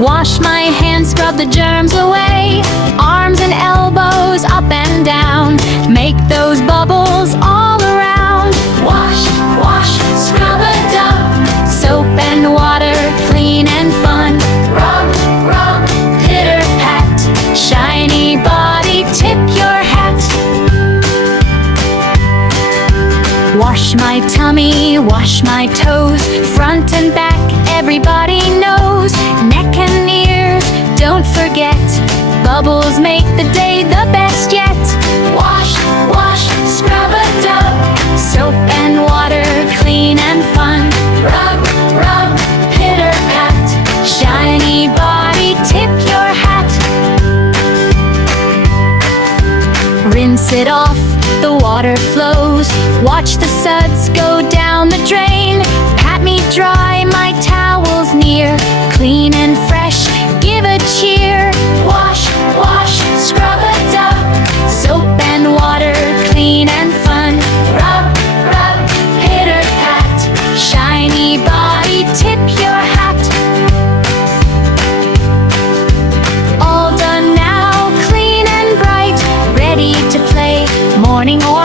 Wash my hands, scrub the germs away. Arms and elbows up and down. Make those bubbles all around. Wash, wash, scrub-a-dub. Soap and water, clean and fun. Rub, rub, pitter-pat. Shiny body, tip your hat. Wash my tummy, wash my toes. Front and back, everybody knows. Neck and ears, don't forget. Bubbles make the day the best yet. Wash, wash, scrub-a-dub. Soap and water, clean and fun. Rub, rub, pitter-pat. Shiny body, tip your hat. Rinse it off, the water flows. Watch the suds go down the drain. Pat me dry, my towel's near. Clean and fresh, give a cheer. Wash, wash, scrub-a-dub. Soap and water, clean and fun. Rub, rub, pitter-pat. Shiny body, tip your hat. All done now, clean and bright. Ready to play, morning or